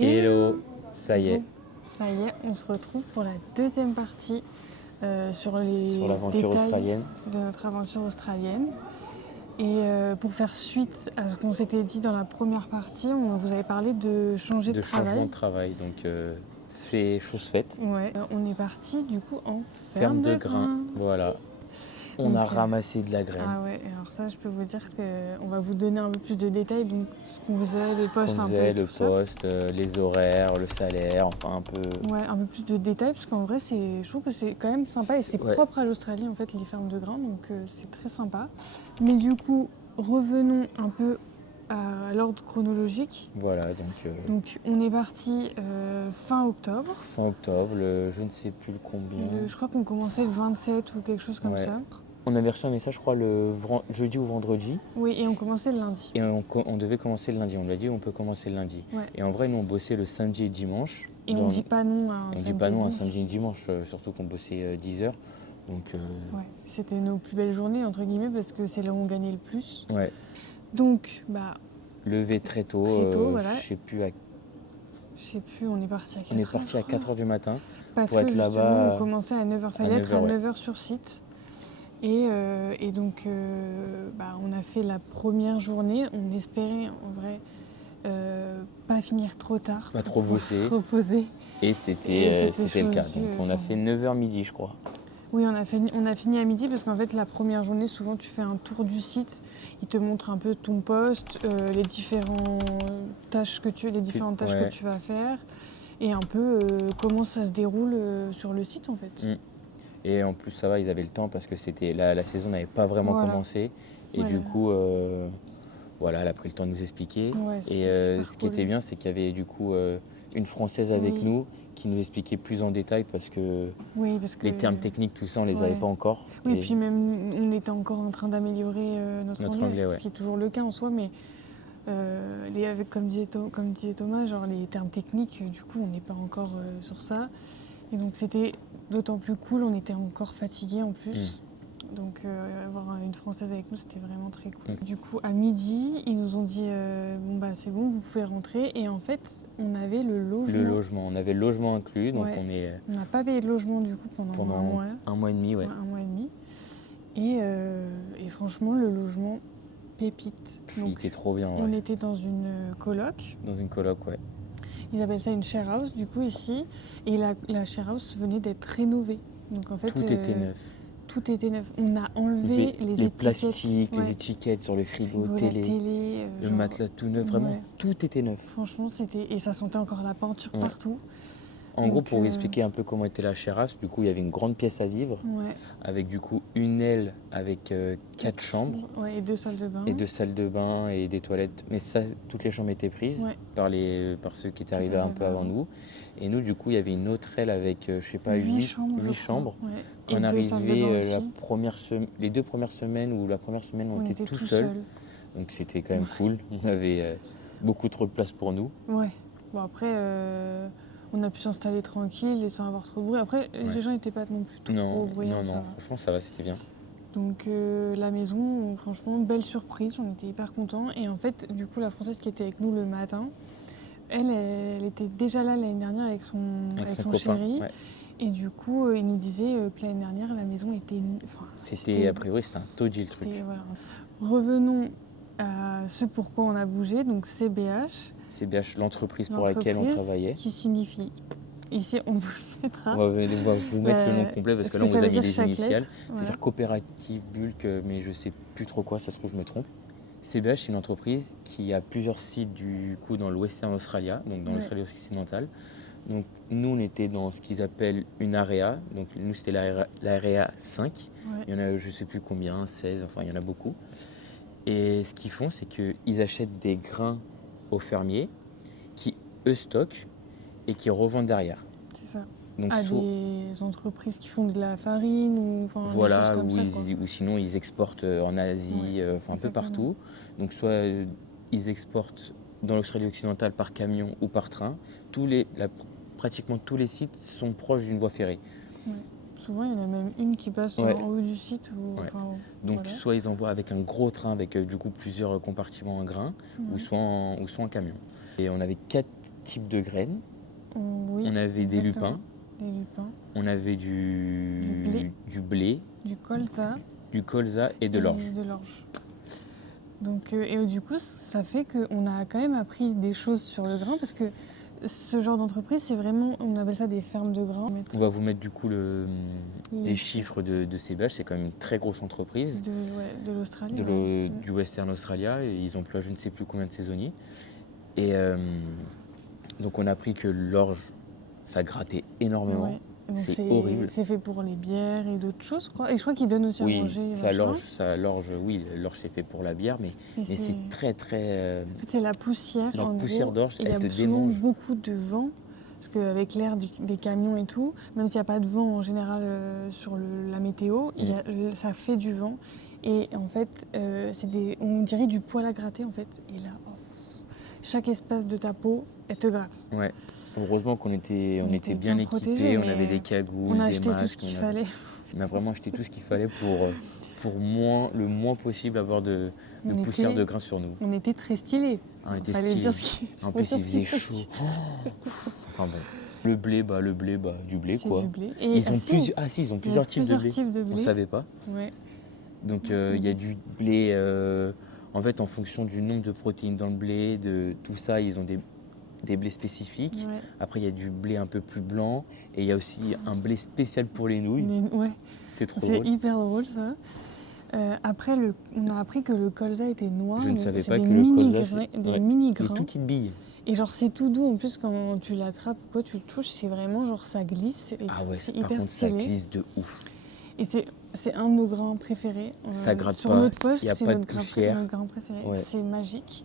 Hello, ça y est, Bon, ça y est, on se retrouve pour la deuxième partie sur les sur l'aventure détails australienne. de notre aventure australienne. Et pour faire suite à ce qu'on s'était dit dans la première partie, on vous avait parlé de changer de Changement travail. de travail. Donc c'est chose faite. Ouais, on est parti du coup en Ferme ferme de de grains. grains. Voilà. On Donc, a ramassé de la graine. Ah ouais, alors ça, je peux vous dire qu'on va vous donner un peu plus de détails, donc ce qu'on faisait, le poste, On un peu faisait et le tout ça. poste, les horaires, le salaire, enfin un peu. Ouais, un peu plus de détails, parce qu'en vrai, je trouve que c'est quand même sympa et c'est Ouais. propre à l'Australie, en fait, les fermes de grains, donc c'est très sympa. Mais du coup, revenons un peu à l'ordre chronologique. Voilà, Donc, on est parti fin octobre. fin octobre, je ne sais plus le combien. Je crois qu'on commençait le 27 ou quelque chose comme Ouais. ça. On avait reçu un message, je crois, le jeudi ou vendredi. Oui, et on commençait le lundi. Et on devait commencer le lundi. On lui a dit on peut commencer le lundi. Ouais. Et en vrai, nous, on bossait le samedi et dimanche. Et on dit pas non à un Et on samedi dit pas non un dimanche. samedi et dimanche, surtout qu'on bossait 10 heures. Donc, Ouais, c'était nos plus belles journées, entre guillemets, parce que c'est là où on gagnait le plus. ouais. Donc, bah, Levé très tôt, voilà. je sais plus, Je sais plus, on est parti à 4h. on est parti à 4h du matin. Parce pour que être justement, là-bas on commençait à 9h. Fallait être 9h, à ouais. 9h sur site. Et donc, on a fait la première journée. On espérait, en vrai, pas finir trop tard. Pas pour trop pouvoir bosser. se reposer. Et c'était le cas. chose Donc on a fait 9h midi, je crois. Oui, on a fini à midi parce qu'en fait, la première journée, souvent, tu fais un tour du site. Ils te montrent un peu ton poste, les différentes tâches que tu vas faire et un peu comment ça se déroule sur le site, en fait. Mm. Et en plus, ça va, ils avaient le temps parce que c'était la saison n'avait pas vraiment Voilà. commencé. Et Voilà. du coup, voilà, elle a pris le temps de nous expliquer. Ouais, Et c'était super ce qui cool. était bien, c'est qu'il y avait du coup une Française avec Oui. nous qui nous expliquait plus en détail parce que Oui, parce que les termes techniques, tout ça, on les avait ouais. pas encore. Oui, Et puis même, on était encore en train d'améliorer notre anglais, ouais. ce qui est toujours le cas en soi, mais comme disait Thomas, genre les termes techniques, du coup, on n'est pas encore sur ça. Et donc, c'était d'autant plus cool, on était encore fatigués en plus. Donc, avoir une Française avec nous, c'était vraiment très cool. Du coup, à midi, ils nous ont dit c'est bon, vous pouvez rentrer. Et en fait, on avait le logement. Le logement, on avait le logement inclus, donc Ouais. on est On n'a pas payé de logement du coup pendant un mois. un mois et demi, ouais. Ouais, un mois et demi. Et franchement, le logement, pépite. Il Donc, était trop bien, ouais. on était dans une coloc. Dans une coloc, ouais. Ils appellent ça une share house, du coup, ici. Et la share house venait d'être rénovée. Donc, en fait, Tout était neuf. Tout était neuf. On a enlevé les étiquettes. plastiques, Ouais. les étiquettes sur le frigo, La télé, télé, le matelas tout neuf, vraiment, ouais. tout était neuf. Franchement, et ça sentait encore la peinture partout. En gros, pour vous expliquer un peu comment était la terrasse, du coup, il y avait une grande pièce à vivre, Ouais. avec du coup une aile avec 4 chambres. Ouais, et 2 salles de bain. Et 2 salles de bain et des toilettes. Mais ça, toutes les chambres étaient prises par ceux qui étaient arrivés un peu avant nous. Et nous, du coup, il y avait une autre aile avec, je sais pas, 8 chambres. Ouais. Quand on et 2 salles de bain arrivait aussi. les 2 premières semaines ou la première semaine, on était tout seul. Donc c'était quand même cool. On avait beaucoup trop de place pour nous. Ouais. Bon, après, on a pu s'installer tranquille et sans avoir trop de bruit. Après, les gens n'étaient pas non plus trop bruyants. Non, franchement, ça va, c'était bien. Donc la maison, franchement, belle surprise, on était hyper contents. Et en fait, du coup, la Française qui était avec nous le matin, elle était déjà là l'année dernière avec son copain, chéri. Ouais. Et du coup, il nous disait que l'année dernière, la maison était... a priori, c'était un taudis le truc. Voilà. Revenons à ce pourquoi on a bougé, donc CBH. CBH, l'entreprise pour laquelle on travaillait. Qui signifie... Ici, on vous le mettra. On va vous mettre le nom complet parce que là, on vous a mis les initiales. C'est-à-dire coopérative Bulk, mais je sais plus trop quoi, ça se trouve, je me trompe. CBH, c'est une entreprise qui a plusieurs sites du coup dans le Western Australia, donc dans l'Australie occidentale. Donc nous, on était dans ce qu'ils appellent une area. Donc nous, c'était l'area 5. Ouais. Il y en a, je sais plus combien, 16, enfin, il y en a beaucoup. Et ce qu'ils font, c'est qu'ils achètent des grains aux fermiers qui, eux, stockent et qui revendent derrière. C'est ça. Donc, des entreprises qui font de la farine ou des choses comme ça. Ou sinon ils exportent en Asie, un peu partout. Donc soit ils exportent dans l'Australie occidentale par camion ou par train. Pratiquement tous les sites sont proches d'une voie ferrée. Ouais. Souvent il y en a même une qui passe en haut du site. Donc soit ils envoient avec un gros train avec du coup plusieurs compartiments en grain ou soit en camion. Et on avait types de graines. Oui, On avait des exactement. lupins. Des lupins, On avait du blé, du colza du colza et de et l'orge. de l'orge. Donc, du coup, ça fait qu'on a quand même appris des choses sur le grain parce que ce genre d'entreprise, c'est vraiment, on appelle ça des fermes de grains. On va vous mettre du coup Les les chiffres de ces bêches. C'est quand même une très grosse entreprise de l'Australie. du Western Australia. Et ils emploient je ne sais plus combien de saisonniers. Et donc on a appris que l'orge, ça grattait énormément. Ouais. Donc C'est horrible. C'est fait pour les bières et d'autres choses, je crois. Et je crois qu'ils donnent aussi à manger. L'orge, oui, l'orge c'est fait pour la bière, mais c'est très très. En fait, c'est la poussière. La poussière d'orge, elle te démange. Il y a souvent beaucoup de vent, parce qu'avec l'air des camions et tout, même s'il n'y a pas de vent en général sur la météo, ça fait du vent. Et en fait, on dirait du poil à gratter en fait. Et là, chaque espace de ta peau, elle te gratte. Ouais. Heureusement qu'on était bien équipés, on avait des cagoules, on a des acheté masques. Tout ce qu'il fallait. On a vraiment acheté tout ce qu'il fallait pour le moins possible avoir de poussière de grain sur nous. On était très stylés. On était stylés. En plus, il faisait chaud. Enfin bon. Le blé, du blé quoi. Du blé. Et ils ont plusieurs types de blé. On ne savait pas. Ouais. Donc il y a du blé, en fait en fonction du nombre de protéines dans le blé, de tout ça, ils ont des blés spécifiques. Ouais. Après il y a du blé un peu plus blanc et il y a aussi un blé spécial pour les nouilles. Ouais. C'est trop drôle. C'est hyper drôle ça. Après, on a appris que le colza était noir. Je ne savais pas que le colza, c'est des mini-grains. Des tout petites billes. Et genre c'est tout doux en plus quand tu l'attrapes ou quoi, tu le touches, c'est vraiment genre ça glisse. Et Ah ouais, c'est par hyper contre stylé. ça glisse de ouf. Et c'est un de nos grains préférés. Ça gratte sur pas, notre poste, il n'y a c'est pas de notre poussière. grain préféré. Ouais. C'est magique.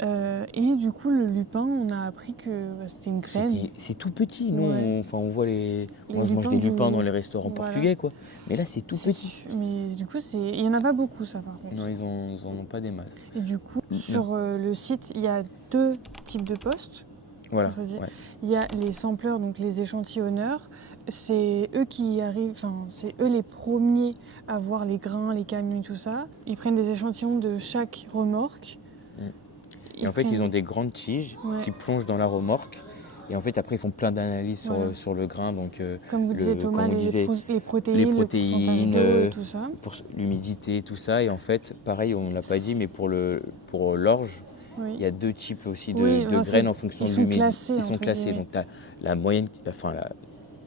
Et du coup, le lupin, on a appris que c'était une graine. C'est tout petit. Nous, on voit moi, je mange lupins des lupins dans les restaurants portugais, quoi. Mais là, c'est tout petit. Mais du coup, il n'y en a pas beaucoup, ça, par contre. Non, ils en ont pas des masses. Et du coup, sur le site, il y a 2 types de postes. Voilà. Il y a les sampleurs, donc les échantillonneurs. C'est eux qui arrivent, c'est eux les premiers à voir les grains, les camions, tout ça. Ils prennent des échantillons de chaque remorque. Et en fait, ils ont des grandes tiges qui plongent dans la remorque. Et en fait, après, ils font plein d'analyses sur le grain. Donc, comme vous disiez, Thomas, les protéines, le pourcentage d'eau, tout ça. Pour l'humidité, tout ça. Et en fait, pareil, on ne l'a pas dit, mais pour l'orge, il y a 2 types aussi de graines en fonction de l'humidité. Ils sont classés. Donc, tu as la moyenne,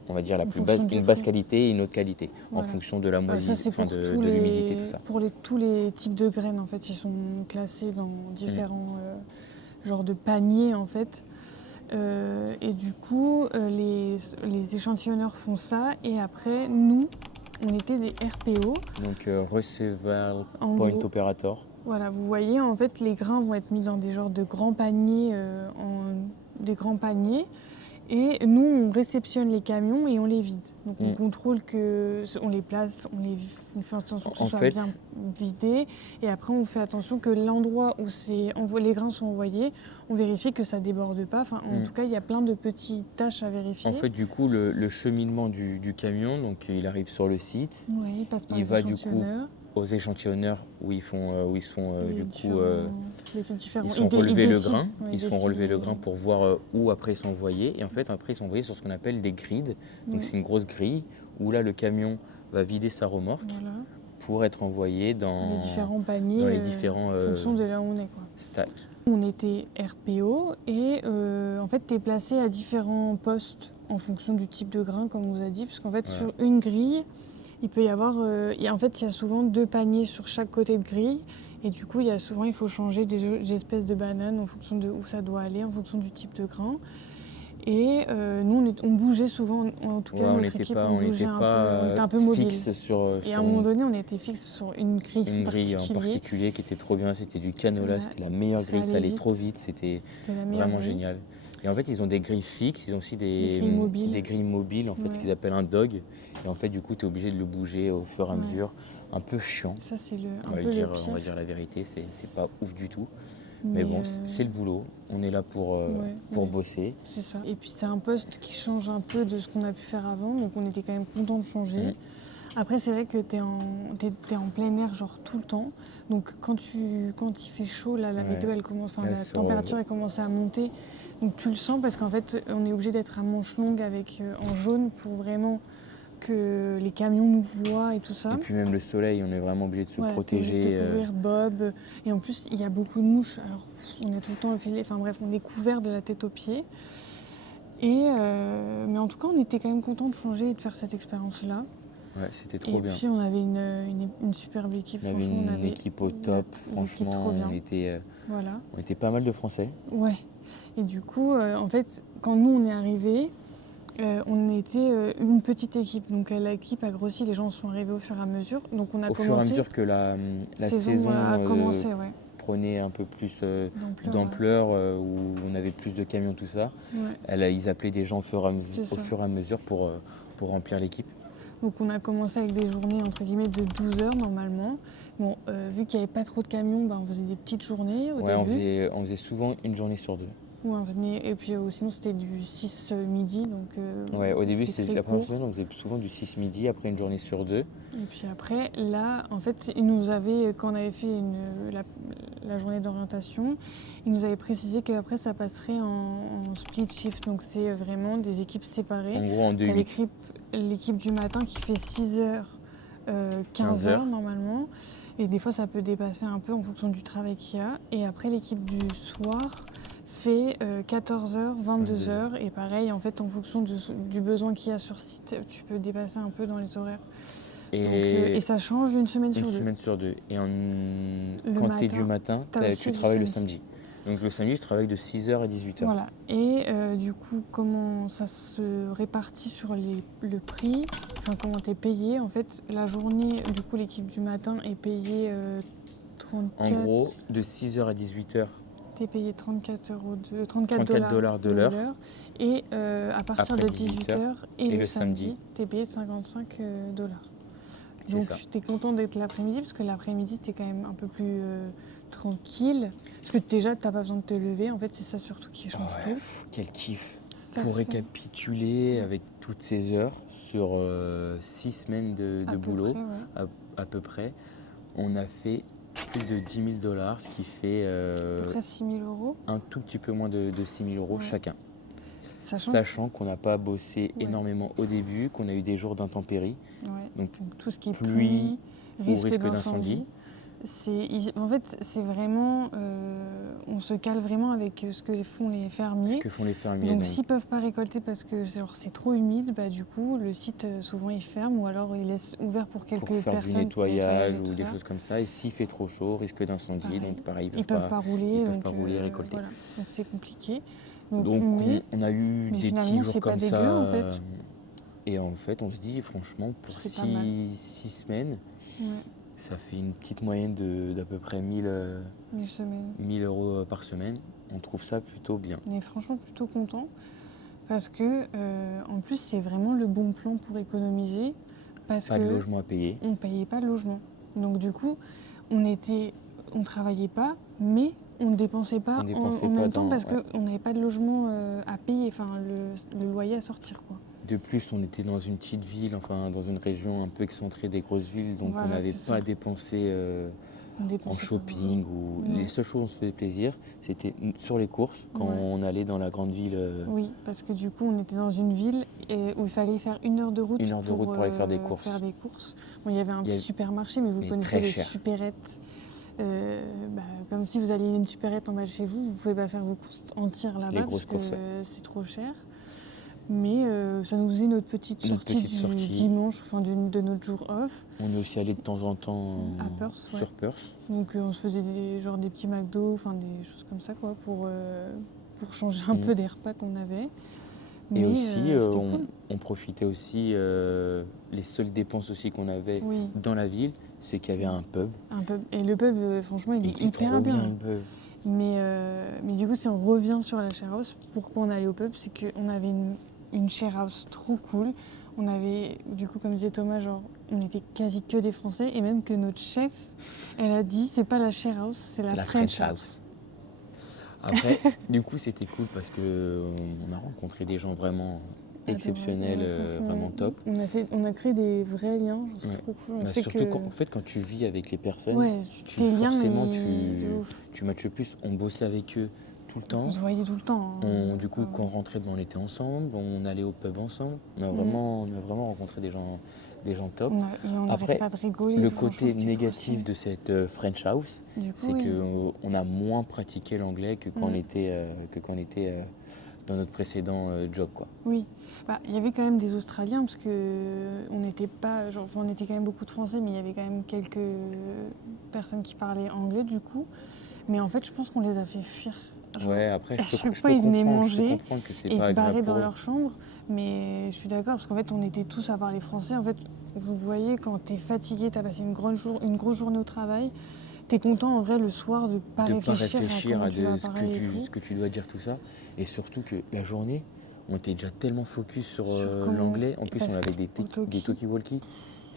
on va dire la plus basse, une basse qualité et une autre qualité, en fonction de la moyenne, de l'humidité, tout ça. Pour tous les types de graines, en fait, ils sont classés dans différents genres de paniers, en fait. Et du coup, les échantillonneurs font ça. Et après, nous, on était des RPO. Donc, Receiver Point Operator. Voilà, vous voyez, en fait, les grains vont être mis dans des genres de grands paniers, des grands paniers. Et nous, on réceptionne les camions et on les vide. Donc on contrôle on les place, on fait attention que ce soit bien vidé. Et après, on fait attention que l'endroit où les grains sont envoyés, on vérifie que ça ne déborde pas. En tout cas, il y a plein de petites tâches à vérifier. En fait, du coup, le cheminement du camion, donc il arrive sur le site. Oui, il passe par les échantillonneurs. Aux échantillonneurs où ils font ils se font relever le grain pour voir où après ils sont envoyés. Et en fait après ils sont envoyés sur ce qu'on appelle des grids. Donc c'est une grosse grille où là le camion va vider sa remorque pour être envoyé dans les différents paniers, en fonction de là où on est, quoi. Stacks. On était RPO et en fait tu es placé à différents postes en fonction du type de grain, comme on vous a dit, parce qu'en fait sur une grille il peut y avoir, il y a souvent 2 paniers sur chaque côté de grille. Et du coup, il faut changer des espèces de bananes en fonction de où ça doit aller, en fonction du type de grain. Et nous, on bougeait souvent, en tout cas, notre équipe, on bougeait un peu mobile. Et à un moment donné, on était fixe sur une grille en particulier qui était trop bien. C'était du canola, c'était la meilleure grille, ça allait trop vite, c'était vraiment génial. Et en fait, ils ont des grilles fixes, ils ont aussi des grilles mobiles en fait, ce qu'ils appellent un dog. Et en fait, du coup, tu es obligé de le bouger au fur et à mesure. Un peu chiant. Ça, c'est on va dire la vérité, c'est pas ouf du tout. Mais bon, c'est le boulot. On est là pour bosser. C'est ça. Et puis, c'est un poste qui change un peu de ce qu'on a pu faire avant. Donc, on était quand même content de changer. Après, c'est vrai que t'es en plein air, genre tout le temps. Donc, quand il fait chaud, là, la météo, elle commence, la température, elle commence à monter. Donc tu le sens parce qu'en fait, on est obligé d'être à manches longues avec, en jaune pour vraiment que les camions nous voient et tout ça. Et puis même le soleil, on est vraiment obligé de se protéger. T'es obligé de couvrir Bob. Et en plus, il y a beaucoup de mouches. Alors, on est tout le temps enfilé. Enfin bref, on est couvert de la tête aux pieds. Mais en tout cas, on était quand même contents de changer et de faire cette expérience-là. Ouais, c'était trop bien. Et puis, on avait une superbe équipe. On avait une équipe au top. Franchement, trop bien. On était pas mal de Français. Ouais. Et du coup, en fait, quand nous, on est arrivés, on était une petite équipe. Donc, l'équipe a grossi. Les gens sont arrivés au fur et à mesure. Donc, on a commencé... Au fur et à mesure que la saison a commencé, prenait un peu plus d'ampleur, où on avait plus de camions, tout ça. Ouais. Ils appelaient des gens au fur et à mesure pour remplir l'équipe. Donc on a commencé avec des journées entre guillemets de 12 heures normalement. Bon, vu qu'il n'y avait pas trop de camions, on faisait des petites journées au début. On faisait souvent une journée sur 2. Ouais, et puis sinon c'était du 6 midi. Donc, au début, la première court. semaine, on faisait souvent du 6 midi, après une journée sur 2. Et puis après, là, en fait, ils nous avaient, quand on avait fait la journée d'orientation, ils nous avaient précisé qu'après ça passerait en split shift. Donc c'est vraiment des équipes séparées. En gros, en 2-8. L'équipe du matin qui fait 6h, 15h normalement. Et des fois, ça peut dépasser un peu en fonction du travail qu'il y a. Et après, l'équipe du soir fait 14h, 22h. Et pareil, en fait, en fonction du besoin qu'il y a sur site, tu peux dépasser un peu dans les horaires. Et ça change d'une semaine sur deux. Une semaine sur 2. Et quand tu es du matin, tu travailles le samedi. Donc le samedi, tu travailles de 6h à 18h. Voilà. Et du coup, comment ça se répartit sur le prix, enfin comment tu es payé. En fait, la journée, du coup, l'équipe du matin est payée 34... En gros, de 6h à 18h. Tu es payé 34 $34 de l'heure. Et à partir de 18h et le samedi, tu es payé $55. Donc tu es content d'être l'après-midi, parce que l'après-midi, tu es quand même un peu plus tranquille. Parce que déjà, tu n'as pas besoin de te lever. En fait, c'est ça surtout qui change tout. Quel kiff. Pour récapituler avec toutes ces heures, sur 6 semaines de boulot, à peu près, on a fait plus de $10 000, ce qui fait à peu près 6 000 €. Un tout petit peu moins de 6 000 € chacun. Sachant qu'on n'a pas bossé énormément au début, qu'on a eu des jours d'intempéries. Donc tout ce qui est pluie ou risque d'incendie. En fait, c'est vraiment... on se cale vraiment avec ce que font les fermiers. Donc s'ils ne peuvent pas récolter parce que c'est trop humide, du coup, le site, souvent, il ferme ou alors il laisse ouvert pour quelques personnes. Pour faire du nettoyage ou des choses comme ça. Et s'il fait trop chaud, risque d'incendie. Donc pareil, ils peuvent pas rouler. Récolter. Voilà. Donc c'est compliqué. Donc on a eu des petits jours comme ça. Dégueu, en fait. Et en fait, on se dit, franchement, pour 6 semaines, ça fait une petite moyenne d'à peu près 1 000 € par semaine. On trouve ça plutôt bien. On est franchement plutôt content parce que, en plus, c'est vraiment le bon plan pour économiser. Pas de logement à payer. On ne payait pas de logement. Donc du coup, on travaillait pas, mais on ne dépensait pas en même temps parce qu'on n'avait pas de logement à payer, enfin le loyer à sortir, quoi. De plus, on était dans une petite ville, enfin dans une région un peu excentrée des grosses villes, donc on n'avait pas à dépenser en shopping. Les seules choses où on se faisait plaisir, c'était sur les courses, quand on allait dans la grande ville. Oui, parce que du coup, on était dans une ville où il fallait faire 1 heure de route, pour aller faire des courses. Bon, il y avait un petit supermarché, mais vous connaissez les supérettes. Comme si vous alliez à une supérette en bas de chez vous, vous ne pouvez pas faire vos courses entières là-bas parce que c'est trop cher. Mais ça nous faisait notre petite sortie du dimanche, enfin de notre jour off. On est aussi allé de temps en temps sur Perth. Donc on se faisait des petits McDo, enfin des choses comme ça, quoi, pour changer un peu des repas qu'on avait. Et aussi, on profitait aussi, les seules dépenses aussi qu'on avait dans la ville, c'est qu'il y avait un pub. Et le pub, franchement, il est hyper bien. Mais du coup, si on revient sur la share house, pourquoi on allait au pub, c'est qu'on avait une share house trop cool. On avait, du coup, comme disait Thomas, on était quasi que des Français, et même que notre chef, elle a dit, c'est pas la share house, c'est la French house. Après, du coup, c'était cool parce qu'on a rencontré des gens vraiment exceptionnels, vraiment top. On a créé des vrais liens, c'est trop cool. Surtout quand tu vis avec les personnes, forcément tu matches plus. On bossait avec eux tout le temps. On se voyait tout le temps. Du coup, quand on rentrait, on était ensemble, on allait au pub ensemble. On a vraiment rencontré des gens top. On n'arrêtait Après, pas de rigoler. le Franchement, côté c'était trop négatif stylé. de cette French House, Du coup, c'est oui. qu'on a moins pratiqué l'anglais que quand on était, dans notre précédent job, quoi. Oui, il y avait quand même des Australiens parce que on n'était pas, on était quand même beaucoup de Français, mais il y avait quand même quelques personnes qui parlaient anglais du coup. Mais en fait, je pense qu'on les a fait fuir. Ouais, après, À je chaque peux fois, ils venaient manger comprendre que c'est et ils pas se barraient agréable dans pour eux. leur chambre. Mais je suis d'accord parce qu'en fait, on était tous à parler français. En fait, vous voyez, quand t'es fatigué, t'as passé une grosse journée au travail, t'es content en vrai le soir de pas De pas réfléchir à réfléchir comment à tu vas parler et tout. ce que tu dois dire, tout ça. Et surtout que la journée, on était déjà tellement focus sur Comment- l'anglais. En plus, parce on avait que au des talkie-walkie.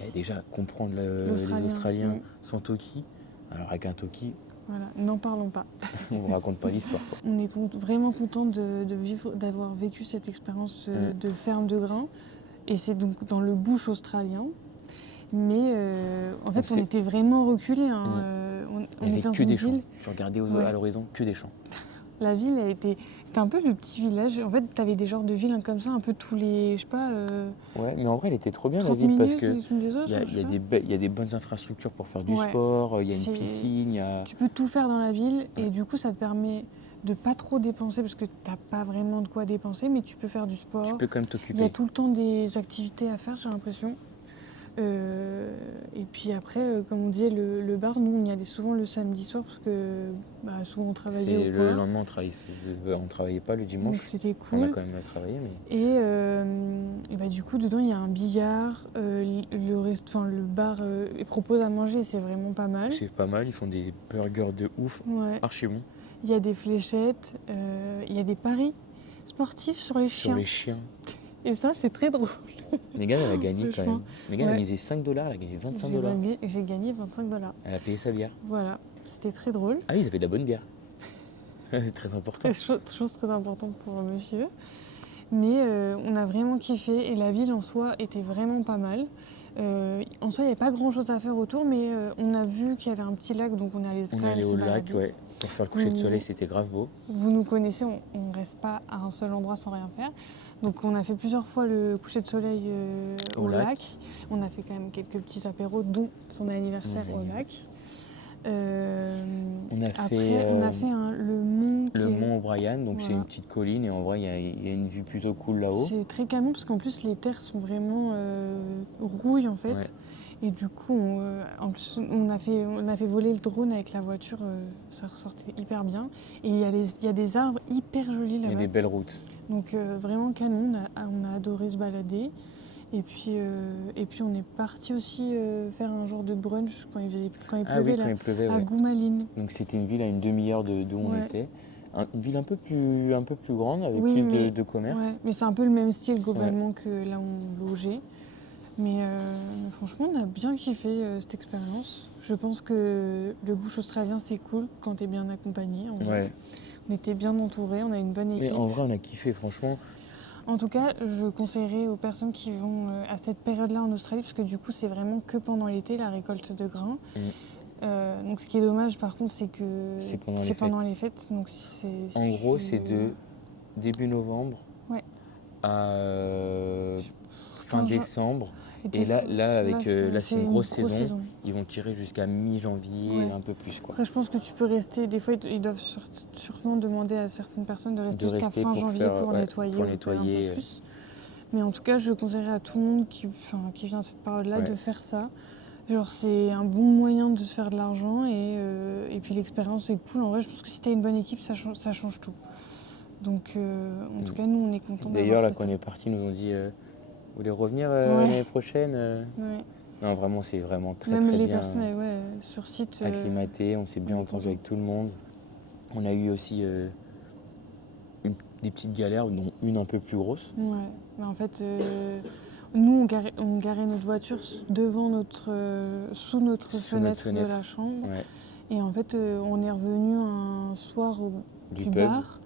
Et déjà, comprendre les l'Australien, Australiens sans talkie. Alors, avec un talkie, Voilà, n'en parlons pas. on ne raconte pas l'histoire, quoi. On est vraiment content d'avoir vécu cette expérience de ferme de grains. Et c'est donc dans le bush australien. Mais en fait, on était vraiment reculés. On Il n'y était avait dans que une des champs. ville. Je regardais Ouais. à l'horizon, que des champs. La ville, c'était un peu le petit village. En fait, t'avais des genres de villes comme ça, un peu tous les, je sais pas, Ouais, mais en vrai, elle était trop bien, la 30 ville, parce minutes que les unes des autres. il y a des bonnes infrastructures pour faire du Ouais. sport, il y a une C'est- piscine, il y a... Tu peux tout faire dans la ville et Ouais. du coup, ça te permet de pas trop dépenser parce que t'as pas vraiment de quoi dépenser, mais tu peux faire du sport. Tu peux quand même Il y a t'occuper. tout le temps des activités à faire, j'ai l'impression. Et puis après, comme on disait, le bar, nous, on y allait souvent le samedi soir parce que souvent on travaillait ou quoi. Le lendemain, on travaillait pas le dimanche. Donc c'était On a cool. quand même travaillé, mais... Et du coup, dedans, il y a un billard. Le bar propose à manger, c'est vraiment pas mal. C'est pas mal, ils font des burgers de ouf, Ouais. archi bon. Il y a des fléchettes, il y a des paris sportifs sur les Sur chiens. les chiens. Et ça, c'est très drôle. Megan, elle a gagné quand Franchement, même. Megan a ouais. misé 5 $, elle a gagné 25 $. J'ai gagné 25 $. Elle a payé sa bière. Voilà, c'était très drôle. Ah oui, ils avaient de la bonne bière. C'est très important. Chose très importante pour monsieur. Mais on a vraiment kiffé et la ville en soi était vraiment pas mal. En soi, il n'y avait pas grand chose à faire autour, mais on a vu qu'il y avait un petit lac, donc on est allé On est allé au lac, ouais, pour faire le coucher de soleil, c'était grave beau. Vous nous connaissez, on ne reste pas à un seul endroit sans rien faire. Donc on a fait plusieurs fois le coucher de soleil au lac. On a fait quand même quelques petits apéros, dont son anniversaire au lac. On a fait le mont O'Brien, donc voilà. C'est une petite colline et en vrai il y a une vue plutôt cool là-haut. C'est très canon parce qu'en plus les terres sont vraiment rouilles en fait. Ouais. Et du coup, en plus, on a fait voler le drone avec la voiture, ça ressortait hyper bien. Et il y a des arbres hyper jolis là-bas. Il y a des belles routes. Donc vraiment canon, on a adoré se balader. Et puis on est parti aussi faire un genre de brunch quand il pleuvait, à Goumaline. Donc c'était une ville à une demi-heure d'où on était. Une ville un peu plus grande, avec plus de commerce. Ouais, mais c'est un peu le même style globalement que là où on logeait. Mais franchement, on a bien kiffé cette expérience. Je pense que le bush australien, c'est cool quand tu es bien accompagné. On était bien entourés, on a une bonne équipe. Mais en vrai, on a kiffé, franchement. En tout cas, je conseillerais aux personnes qui vont à cette période-là en Australie, parce que du coup, c'est vraiment que pendant l'été, la récolte de grains. Donc ce qui est dommage, par contre, c'est que c'est pendant les fêtes. Donc en gros, c'est de début novembre à fin décembre. Et là c'est une grosse saison. Ils vont tirer jusqu'à mi-janvier, un peu plus, quoi. Après, je pense que tu peux rester. Des fois, ils doivent sûrement demander à certaines personnes de rester jusqu'à fin janvier pour nettoyer un peu plus. Mais en tout cas, je conseillerais à tout le monde qui vient à cette période-là de faire ça. Genre, c'est un bon moyen de se faire de l'argent et puis l'expérience est cool. En vrai, je pense que si tu as une bonne équipe, ça change tout. Donc, en tout cas, nous, on est contents d'avoir D'ailleurs, là, fait quand ça. on est parti, ils nous ont dit vous voulez revenir l'année prochaine Non, vraiment, c'est vraiment très, Même très les bien personnes sur site. acclimatées, on s'est bien entendu avec tout le monde. On a eu aussi des petites galères, dont une un peu plus grosse. Ouais, mais en fait, nous, on garait notre voiture sous notre fenêtre de la chambre. Ouais. Et en fait, on est revenu un soir du bar.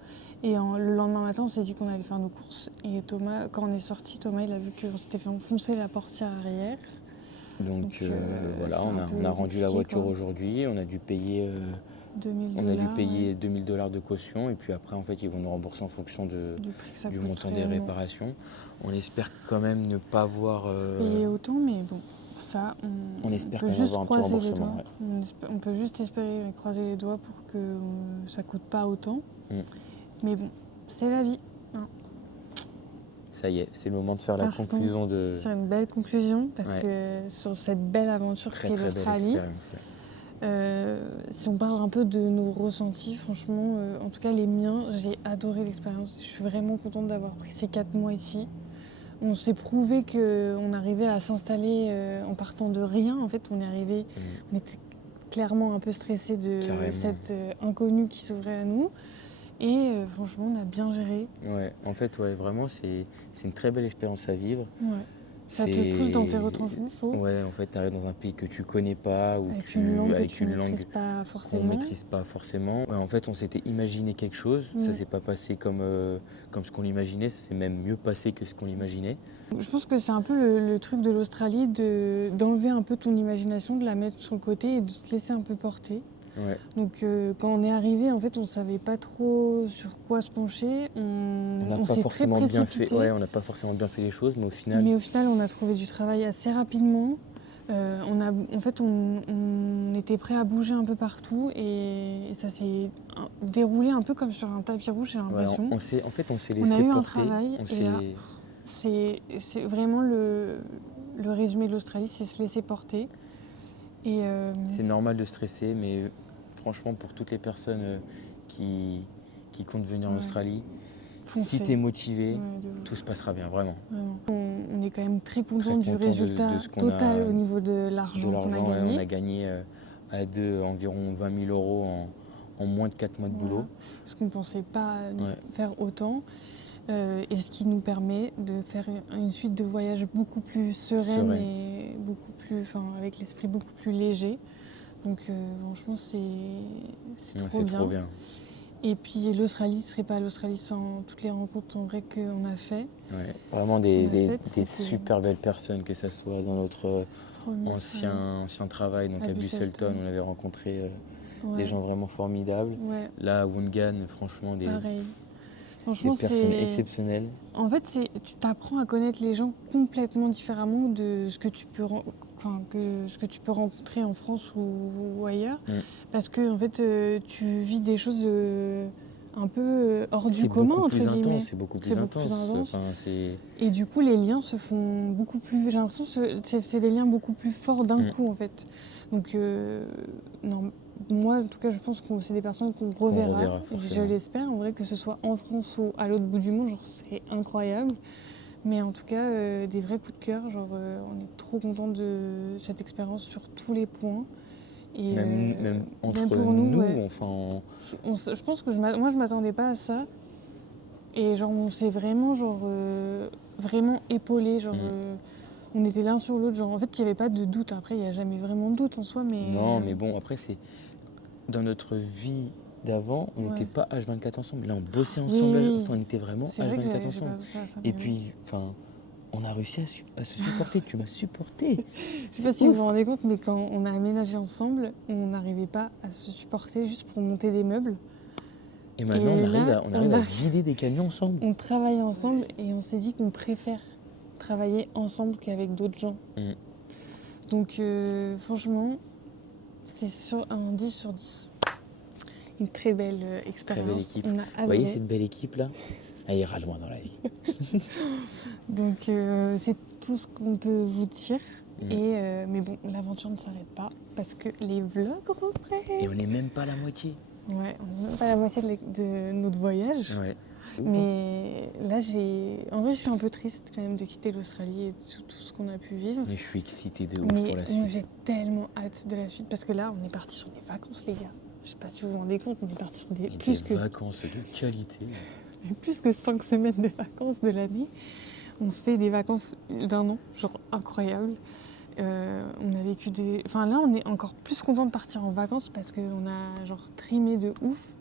Et le lendemain matin, on s'est dit qu'on allait faire nos courses. Et Thomas, quand on est sorti, Thomas, il a vu qu'on s'était fait enfoncer la portière arrière. Donc voilà, on a rendu la voiture aujourd'hui. On a dû payer $2000. On a dû payer $2000 de caution et puis après, en fait, ils vont nous rembourser en fonction Du prix que ça du coûte montant des réellement. réparations. On espère quand même ne pas avoir... Payer autant, mais bon, ça, On espère peut qu'on va juste avoir un petit croiser les remboursement. doigts. Ouais. On peut juste espérer croiser les doigts pour que ça coûte pas autant. Mais bon, c'est la vie. Ça y est, c'est le moment de faire la Partons conclusion de... sur une belle conclusion, parce Ouais. que sur cette belle aventure Très qu'est très belle l'Australie, expérience. Ouais. si on parle un peu de nos ressentis, franchement, en tout cas les miens, j'ai adoré l'expérience. Je suis vraiment contente d'avoir pris ces 4 mois ici. On s'est prouvé qu'on arrivait à s'installer en partant de rien. En fait, on est arrivé, on était clairement un peu stressé de Carrément. cette inconnue qui s'ouvrait à nous. Et franchement, on a bien géré. Ouais, en fait, ouais, vraiment, c'est une très belle expérience à vivre. Ouais. Ça te pousse dans tes retranchements, je trouve. Ouais, en fait, tu arrives dans un pays que tu connais pas, ou Avec une langue que avec tu une ne langue maîtrises pas qu'on forcément. maîtrise pas forcément. Ouais, en fait, on s'était imaginé quelque chose, ça s'est pas passé comme ce qu'on l'imaginait, ça s'est même mieux passé que ce qu'on imaginait. Je pense que c'est un peu le truc de l'Australie, d'enlever un peu ton imagination, de la mettre sur le côté et de te laisser un peu porter. Ouais. Donc quand on est arrivé, en fait, on savait pas trop sur quoi se pencher. On n'a pas s'est très forcément bien fait, précipité. ouais, on n'a pas forcément bien fait les choses, mais au final, on a trouvé du travail assez rapidement. En fait, on était prêt à bouger un peu partout et ça s'est déroulé un peu comme sur un tapis rouge, j'ai l'impression. ouais, on s'est laissé On a eu porter. un travail et là, c'est vraiment le résumé de l'Australie, c'est se laisser porter. Et c'est normal de stresser, mais franchement, pour toutes les personnes qui comptent venir en Australie, si tu es motivé, tout se passera bien, vraiment. On est quand même très content du résultat de ce qu'on total a, au niveau de l'argent qu'on a gagné. Ouais, on a gagné à deux environ 20 000 € en moins de 4 mois de boulot. Ce qu'on ne pensait pas faire autant. Et ce qui nous permet de faire une suite de voyages beaucoup plus sereine. Et beaucoup plus, avec l'esprit beaucoup plus léger. Donc franchement, c'est trop bien. Et puis l'Australie ne serait pas l'Australie sans toutes les rencontres en vrai qu'on a fait. Ouais, vraiment des super belles personnes, que ce soit dans notre ancien travail, donc à Busselton, on avait rencontré des gens vraiment formidables. Ouais. Là, à Wungan, franchement, des personnes exceptionnelles. En fait, tu t'apprends à connaître les gens complètement différemment de ce que tu peux rencontrer en France ou ailleurs. Parce que en fait, tu vis des choses un peu hors du commun, entre guillemets. C'est beaucoup plus intense. Et du coup, les liens se font beaucoup plus... J'ai l'impression que c'est des liens beaucoup plus forts d'un coup, en fait. Donc, non, moi, en tout cas, je pense que c'est des personnes qu'on reverra. Je l'espère, en vrai, que ce soit en France ou à l'autre bout du monde, genre, c'est incroyable. Mais en tout cas, des vrais coups de cœur. Genre, on est trop contents de cette expérience sur tous les points. Et même entre nous, enfin... Je pense que moi, je m'attendais pas à ça. Et genre, on s'est vraiment, vraiment épaulés. Genre, on était l'un sur l'autre. Genre, en fait, il n'y avait pas de doute. Après, il n'y a jamais vraiment de doute en soi. Non, mais bon, après, c'est... Dans notre vie d'avant, on n'était pas H24 ensemble. Là, on bossait ensemble. Enfin, on était vraiment H24 ensemble. Et puis, enfin... On a réussi à se supporter, tu m'as supporté. Je sais pas si vous vous rendez compte, mais quand on a aménagé ensemble, on n'arrivait pas à se supporter juste pour monter des meubles. Et maintenant, on arrive à vider des camions ensemble. On travaille ensemble et on s'est dit qu'on préfère travailler ensemble qu'avec d'autres gens. Donc franchement, c'est un 10 sur 10. Une très belle expérience. Très belle équipe. Vous voyez cette belle équipe-là ? Elle ira loin dans la vie. Donc c'est tout ce qu'on peut vous dire. Mais bon, l'aventure ne s'arrête pas parce que les vlogs reprennent. Et on n'est même pas à la moitié. Ouais, on n'est même pas à la moitié de notre voyage. Ouais. Mais là, en vrai, je suis un peu triste quand même de quitter l'Australie et de tout ce qu'on a pu vivre. Mais je suis excitée de ouf pour la suite. Moi, j'ai tellement hâte de la suite parce que là, on est parti sur des vacances, les gars. Je sais pas si vous vous rendez compte, on est parti sur des vacances de qualité. Plus que 5 semaines de vacances de l'année. On se fait des vacances d'1 an, genre incroyable. On a vécu des... Enfin là, on est encore plus content de partir en vacances parce qu'on a genre trimé de ouf.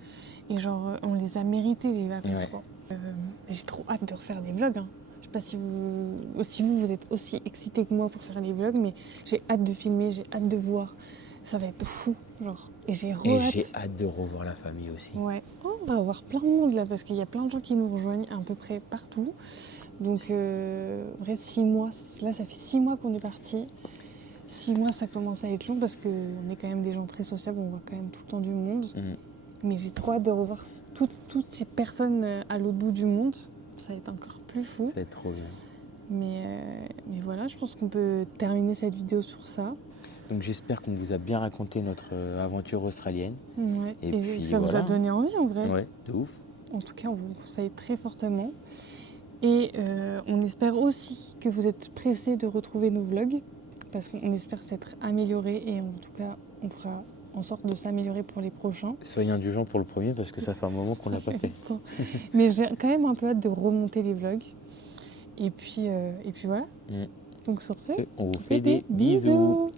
Et genre, on les a méritées, les vacances. Ouais. J'ai trop hâte de refaire des vlogs. Je sais pas si vous êtes aussi excités que moi pour faire les vlogs, mais j'ai hâte de filmer, j'ai hâte de voir Ça va être fou, genre. Et j'ai Et hâte. j'ai hâte de revoir la famille aussi. Ouais. Oh, on va avoir plein de monde là, parce qu'il y a plein de gens qui nous rejoignent à peu près partout. Donc, vrai, 6 mois. Là, ça fait 6 mois qu'on est partis. 6 mois, ça commence à être long parce qu'on est quand même des gens très sociables, on voit quand même tout le temps du monde. Mais j'ai trop hâte de revoir toutes ces personnes à l'autre bout du monde. Ça va être encore plus fou. Ça va être trop bien. Mais voilà, je pense qu'on peut terminer cette vidéo sur ça. Donc j'espère qu'on vous a bien raconté notre aventure australienne. Ouais. Et puis ça vous a donné envie en vrai. Ouais, de ouf. En tout cas, on vous conseille très fortement. Et on espère aussi que vous êtes pressés de retrouver nos vlogs. Parce qu'on espère s'être amélioré et en tout cas, on fera en sorte de s'améliorer pour les prochains. Soyez indulgents pour le premier parce que ça fait un moment qu'on l'a pas fait. Mais j'ai quand même un peu hâte de remonter les vlogs. Et puis voilà. Donc sur ce, on vous fait des bisous.